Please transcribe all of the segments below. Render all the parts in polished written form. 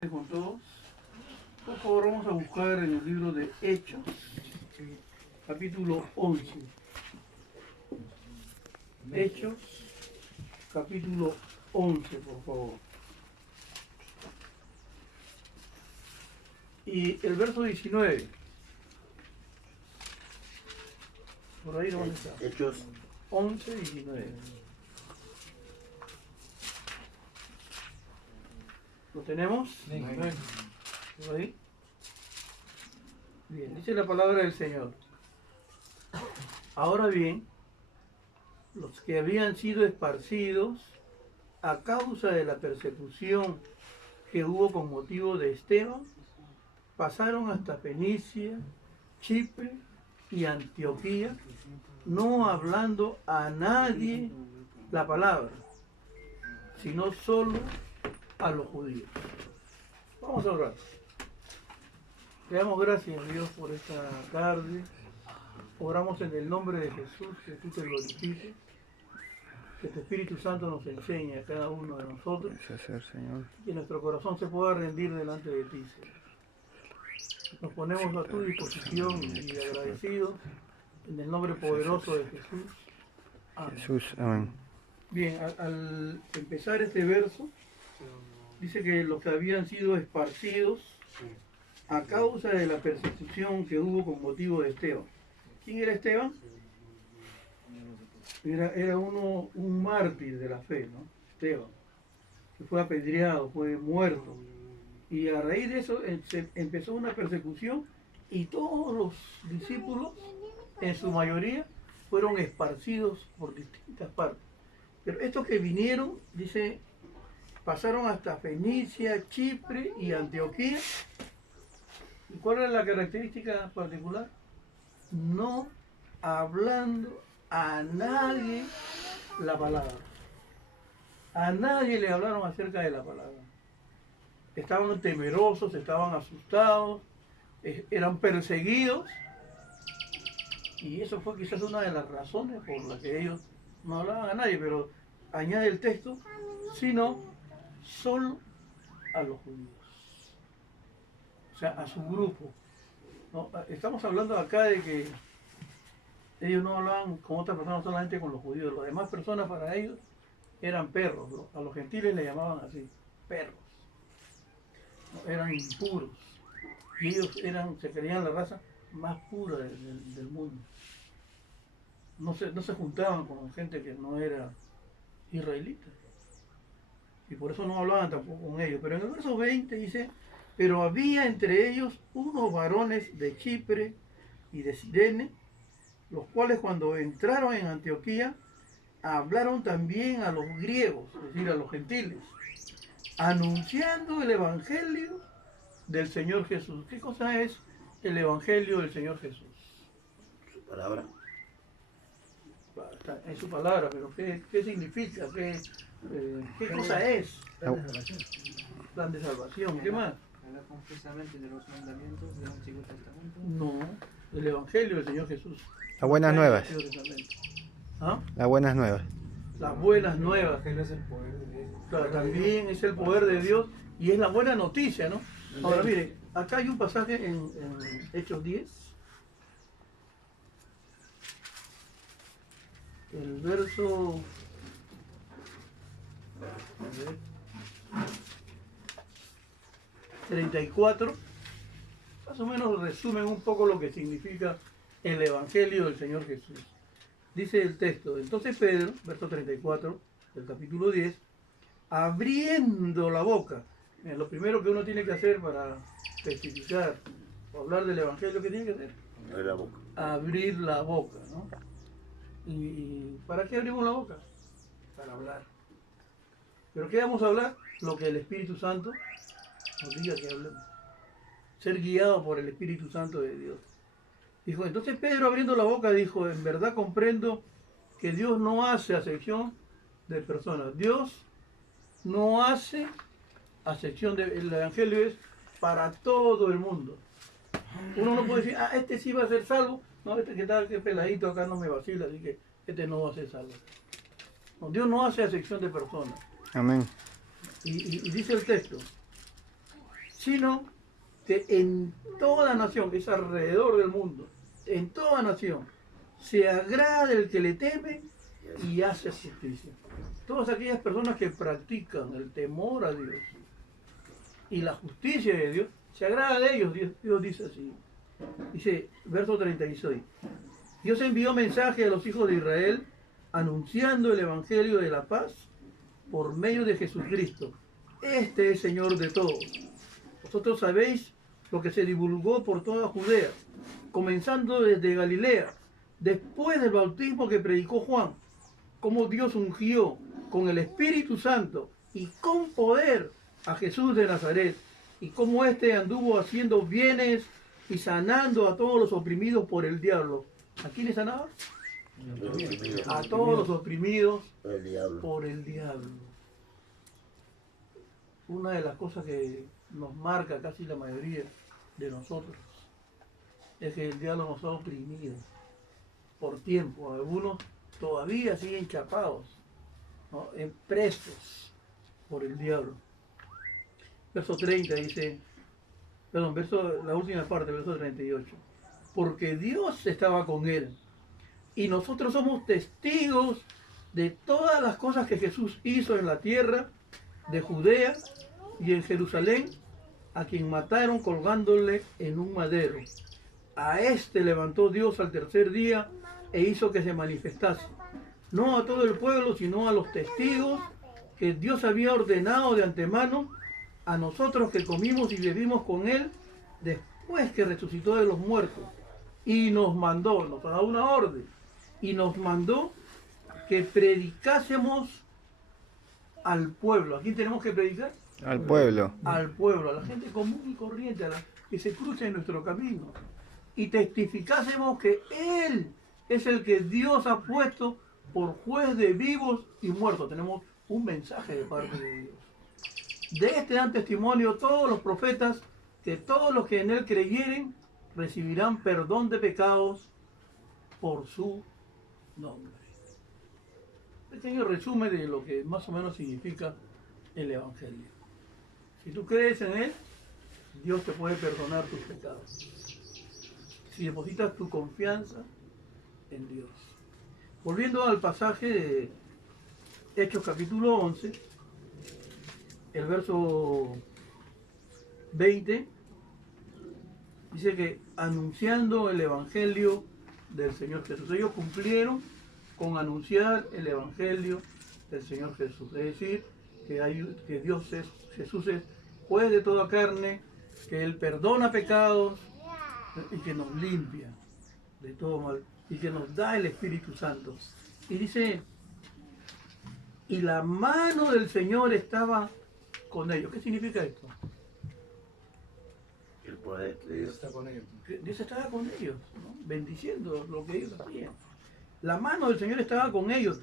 Con todos. Por favor, vamos a buscar en el libro de Hechos, capítulo 11. Hechos, capítulo 11, por favor. Y el verso 19. Por ahí no está. Hechos 11, 19. ¿Lo tenemos? Sí. ¿Por ahí? Bien, dice la palabra del Señor. Ahora bien, los que habían sido esparcidos a causa de la persecución que hubo con motivo de Esteban, pasaron hasta Fenicia, Chipre y Antioquía, no hablando a nadie la palabra, sino solo a los judíos. Vamos a orar. Le damos gracias a Dios por esta tarde. Oramos en el nombre de Jesús, que tú te glorifiques, que tu Espíritu Santo nos enseñe a cada uno de nosotros, Señor. y nuestro corazón se pueda rendir delante de ti, Señor. Nos ponemos a tu disposición y agradecidos en el nombre poderoso de Jesús. Amén. Jesús, amén. Bien, al empezar este verso, dice que los que habían sido esparcidos a causa de la persecución que hubo con motivo de Esteban. ¿Quién era Esteban? Era un mártir de la fe, ¿no? Esteban, que fue apedreado, fue muerto. Y a raíz de eso empezó una persecución y todos los discípulos, en su mayoría, fueron esparcidos por distintas partes. Pero estos que vinieron, dice, pasaron hasta Fenicia, Chipre y Antioquía. ¿Y cuál era la característica particular? No hablando a nadie la palabra. A nadie le hablaron acerca de la palabra. Estaban temerosos, estaban asustados, eran perseguidos. Y eso fue quizás una de las razones por las que ellos no hablaban a nadie, pero añade el texto, sino solo a los judíos. O sea, a su grupo. ¿No? Estamos hablando acá de que ellos no hablaban con otras personas, solamente con los judíos. Las demás personas para ellos eran perros, ¿no? A los gentiles le llamaban así, perros. ¿No? Eran impuros. Y ellos se creían la raza más pura del mundo. No se juntaban con gente que no era israelita. Y por eso no hablaban tampoco con ellos. Pero en el verso 20 dice, pero había entre ellos unos varones de Chipre y de Cirene, los cuales cuando entraron en Antioquía, hablaron también a los griegos, es decir, a los gentiles, anunciando el evangelio del Señor Jesús. ¿Qué cosa es el evangelio del Señor Jesús? su palabra. Está en su palabra, pero ¿qué significa? ¿Qué cosa es? Plan de salvación. ¿Qué más? Habla confusamente de los mandamientos del Antiguo Testamento. No, el evangelio del Señor Jesús. Las buenas nuevas. ¿Ah? Las buenas nuevas. Las buenas nuevas. Él es el poder de Dios. Claro, también es el poder de Dios y es la buena noticia, ¿no? Ahora mire, acá hay un pasaje en Hechos 10, el verso 34, más o menos resumen un poco lo que significa el Evangelio del Señor Jesús. Dice el texto, entonces Pedro, verso 34 del capítulo 10, abriendo la boca. Lo primero que uno tiene que hacer para testificar o hablar del Evangelio, ¿qué tiene que hacer? Abrir la boca. Abrir la boca, ¿no? ¿Y para qué abrimos la boca? Para hablar. ¿Pero qué vamos a hablar? Lo que el Espíritu Santo nos diga que hablemos. Ser guiado por el Espíritu Santo de Dios. Dijo, entonces Pedro abriendo la boca dijo, en verdad comprendo que Dios no hace acepción de personas. Dios no hace acepción de... El Evangelio es para todo el mundo. Uno no puede decir, este sí va a ser salvo. No, que tal, que peladito acá no me vacila, así que este no va a ser salvo. No, Dios no hace acepción de personas. Amén. Y dice el texto, sino que en toda nación, es alrededor del mundo, en toda nación, se agrada el que le teme y hace justicia. Todas aquellas personas que practican el temor a Dios y la justicia de Dios, se agrada de ellos. Dios dice así. Dice, verso 36. Dios envió mensaje a los hijos de Israel anunciando el evangelio de la paz por medio de Jesucristo. Este es Señor de todos. Vosotros sabéis lo que se divulgó por toda Judea, comenzando desde Galilea, después del bautismo que predicó Juan, cómo Dios ungió con el Espíritu Santo y con poder a Jesús de Nazaret, y cómo éste anduvo haciendo bienes y sanando a todos los oprimidos por el diablo. ¿A quiénes sanaba? A todos los oprimidos El diablo. por el diablo. Una de las cosas que nos marca casi la mayoría de nosotros es que el diablo nos ha oprimido por tiempo. Algunos todavía siguen chapados, ¿no? Presos por el diablo. Verso 30 dice, perdón, la última parte, verso 38. Porque Dios estaba con él y nosotros somos testigos de todas las cosas que Jesús hizo en la tierra de Judea y en Jerusalén, a quien mataron colgándole en un madero. A este levantó Dios al tercer día e hizo que se manifestase, no a todo el pueblo, sino a los testigos que Dios había ordenado de antemano, a nosotros que comimos y bebimos con él después que resucitó de los muertos. Y nos mandó, nos ha dado una orden, y nos mandó que predicásemos al pueblo. ¿A quién tenemos que predicar? Al pueblo. Al pueblo, a la gente común y corriente, a la que se cruce en nuestro camino. Y testificásemos que Él es el que Dios ha puesto por juez de vivos y muertos. Tenemos un mensaje de parte de Dios. De este dan testimonio todos los profetas, que todos los que en Él creyeren recibirán perdón de pecados por su nombre. Pequeño resumen de lo que más o menos significa el Evangelio. Si tú crees en Él, Dios te puede perdonar tus pecados. Si depositas tu confianza en Dios. Volviendo al pasaje de Hechos capítulo 11, el verso 20, dice que anunciando el Evangelio del Señor Jesús. Ellos cumplieron con anunciar el Evangelio del Señor Jesús. Es decir, que Jesús es juez de toda carne, que Él perdona pecados y que nos limpia de todo mal y que nos da el Espíritu Santo. Y dice, y la mano del Señor estaba con ellos. ¿Qué significa esto? El poder de Dios. Está con ellos. Que Dios estaba con ellos, ¿no? Bendiciendo lo que ellos hacían. La mano del Señor estaba con ellos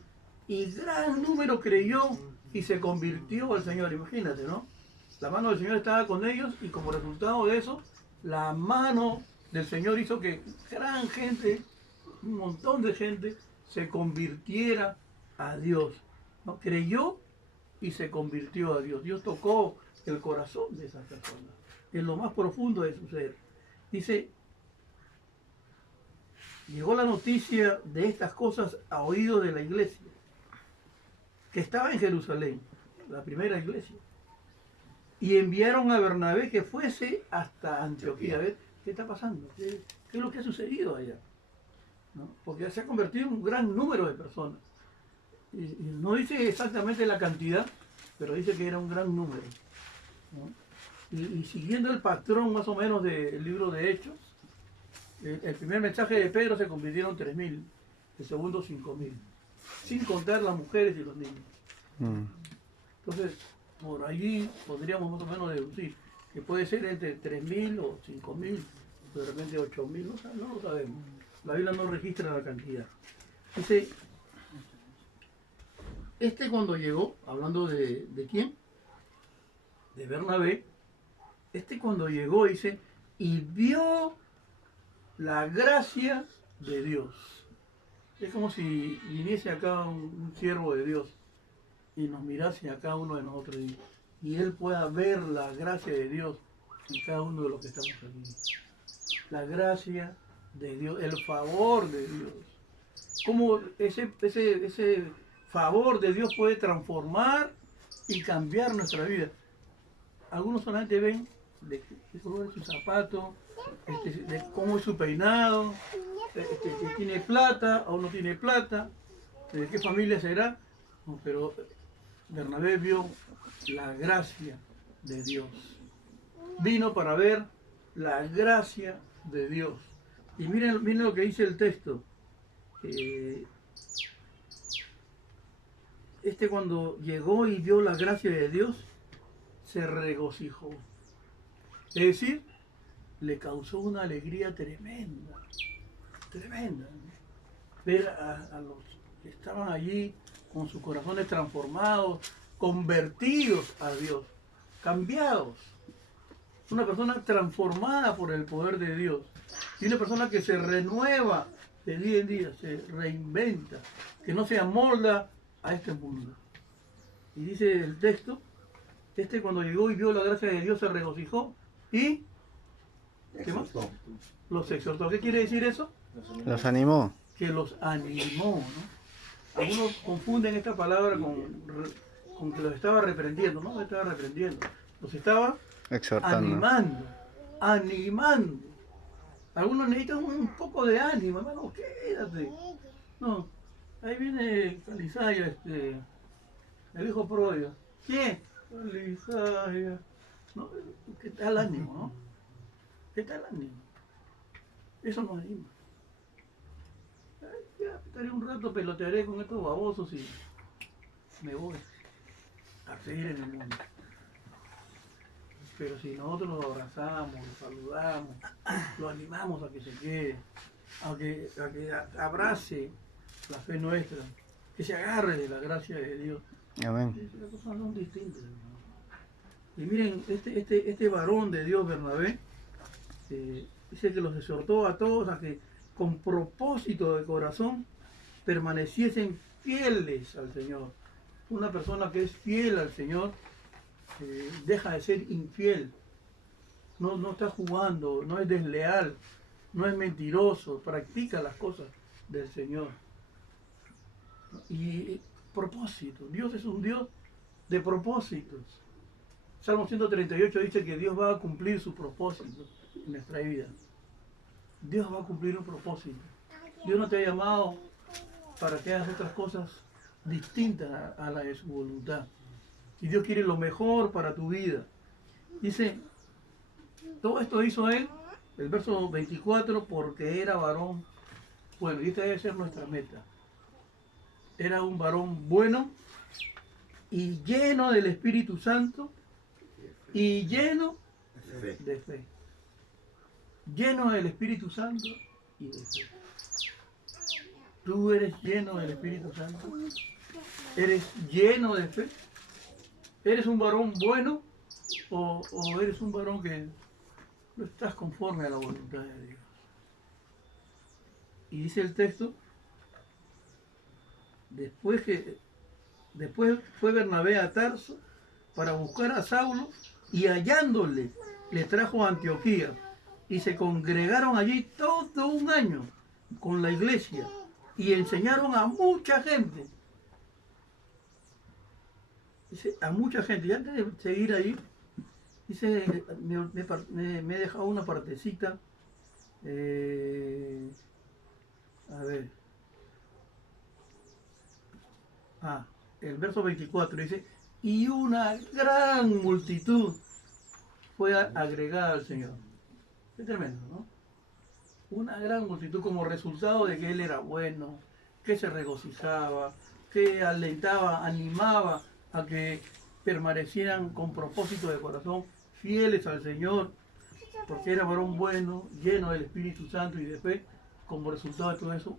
y gran número creyó y se convirtió al Señor. Imagínate, ¿no? La mano del Señor estaba con ellos y como resultado de eso, la mano del Señor hizo que gran gente, un montón de gente, se convirtiera a Dios, ¿no? Creyó y se convirtió a Dios. Dios tocó el corazón de esas personas, en lo más profundo de su ser. Dice, llegó la noticia de estas cosas a oídos de la iglesia, que estaba en Jerusalén, la primera iglesia. Y enviaron a Bernabé que fuese hasta Antioquía. A ver, ¿qué está pasando? ¿Qué es lo que ha sucedido allá? ¿No? Porque se ha convertido en un gran número de personas. Y no dice exactamente la cantidad, pero dice que era un gran número, ¿no? Y siguiendo el patrón más o menos del libro de Hechos, el primer mensaje de Pedro se convirtieron 3.000, el segundo 5.000, sin contar las mujeres y los niños. Entonces, por allí podríamos más o menos deducir que puede ser entre 3.000 o 5.000, de repente 8.000, no lo sabemos. La Biblia no registra la cantidad. Dice, cuando llegó, hablando de quién, de Bernabé, cuando llegó, dice, y vio la gracia de Dios. Es como si viniese acá un siervo de Dios y nos mirase a cada uno de nosotros y él pueda ver la gracia de Dios en cada uno de los que estamos aquí. La gracia de Dios, el favor de Dios. Cómo ese favor de Dios puede transformar y cambiar nuestra vida. Algunos solamente ven de color es su zapato, de cómo es su peinado, que tiene plata o no tiene plata, de qué familia será. No, pero Bernabé vio la gracia de Dios. Vino para ver la gracia de Dios. Y miren lo que dice el texto. Cuando llegó y vio la gracia de Dios, se regocijó. Es decir, le causó una alegría tremenda, tremenda. Ver a los que estaban allí con sus corazones transformados, convertidos a Dios, cambiados. Una persona transformada por el poder de Dios. Y una persona que se renueva de día en día, se reinventa, que no se amolda a este mundo. Y dice el texto, cuando llegó y vio la gracia de Dios se regocijó y ¿qué más? Los exhortó. ¿Qué quiere decir eso? Los animó. Que los animó, ¿no? Algunos confunden esta palabra con que los estaba reprendiendo, ¿no? Los estaba reprendiendo. Los estaba Exhortando. animando. Algunos necesitan un poco de ánimo, hermano, quédate. No, ahí viene Calizaya, el hijo pródigo. ¿Quién? Calizaya. No, ¿qué tal ánimo, no? ¿Qué tal ánimo? Eso no anima. Ya estaré un rato, pelotearé con estos babosos y me voy a seguir en el mundo. Pero si nosotros lo abrazamos, lo saludamos, lo animamos a que se quede, a que abrace la fe nuestra, que se agarre de la gracia de Dios. Amén. Las cosas son distintas, hermano. Y miren, este varón de Dios, Bernabé, dice que los exhortó a todos a que con propósito de corazón permaneciesen fieles al Señor. Una persona que es fiel al Señor deja de ser infiel, no está jugando, no es desleal, no es mentiroso, practica las cosas del Señor. Y propósito, Dios es un Dios de propósitos. Salmo 138 dice que Dios va a cumplir su propósito en nuestra vida. Dios va a cumplir un propósito. Dios no te ha llamado para que hagas otras cosas distintas a la de su voluntad. Y Dios quiere lo mejor para tu vida. Dice, todo esto hizo él, el verso 24, porque era varón bueno. Y esta debe ser nuestra meta. Era un varón bueno y lleno del Espíritu Santo y lleno de fe. Lleno del Espíritu Santo y de fe. ¿Tú eres lleno del Espíritu Santo? ¿Eres lleno de fe? ¿Eres un varón bueno o eres un varón que no estás conforme a la voluntad de Dios? Y dice el texto, después fue Bernabé a Tarso para buscar a Saulo y hallándole le trajo a Antioquía y se congregaron allí todo un año con la iglesia y enseñaron a mucha gente. Dice, a mucha gente. Y antes de seguir ahí, dice, me he dejado una partecita. A ver. El verso 24 dice, y una gran multitud fue agregada al Señor. Qué tremendo, ¿no? Una gran multitud como resultado de que Él era bueno, que se regocijaba, que alentaba, animaba a que permanecieran con propósito de corazón, fieles al Señor, porque era varón bueno, lleno del Espíritu Santo y de fe. Como resultado de todo eso,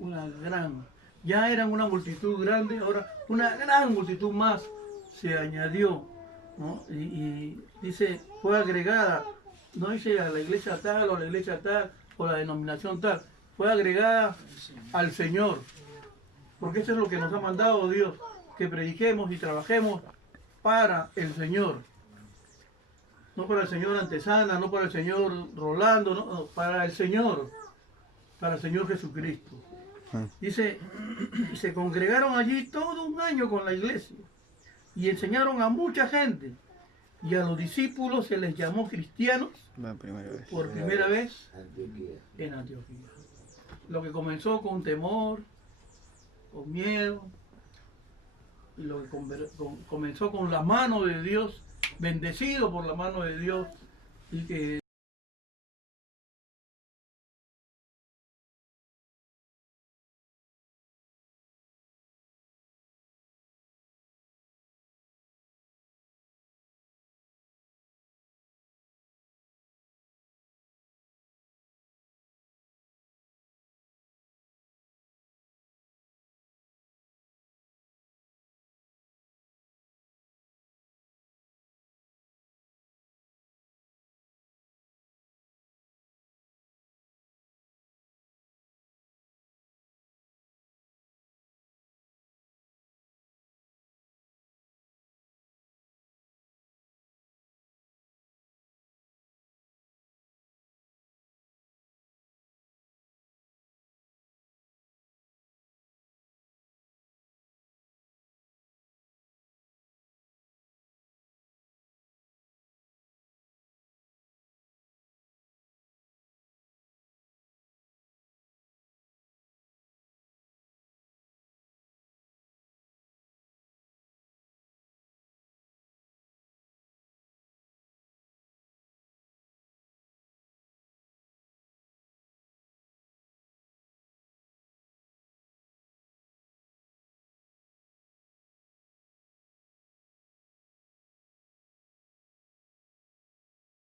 ya eran una multitud grande, ahora una gran multitud más se añadió, ¿no? Y dice, fue agregada, no dice a la iglesia tal o a la iglesia tal o la denominación tal, fue agregada al Señor, porque eso es lo que nos ha mandado Dios, que prediquemos y trabajemos para el Señor. No para el señor Antesana, no para el señor Rolando, no, para el Señor Jesucristo. Dice, y se congregaron allí todo un año con la iglesia y enseñaron a mucha gente. Y a los discípulos se les llamó cristianos La primera vez. por primera vez Antioquía. en Antioquía. Lo que comenzó con temor, con miedo, y lo que comenzó con la mano de Dios, bendecido por la mano de Dios, y que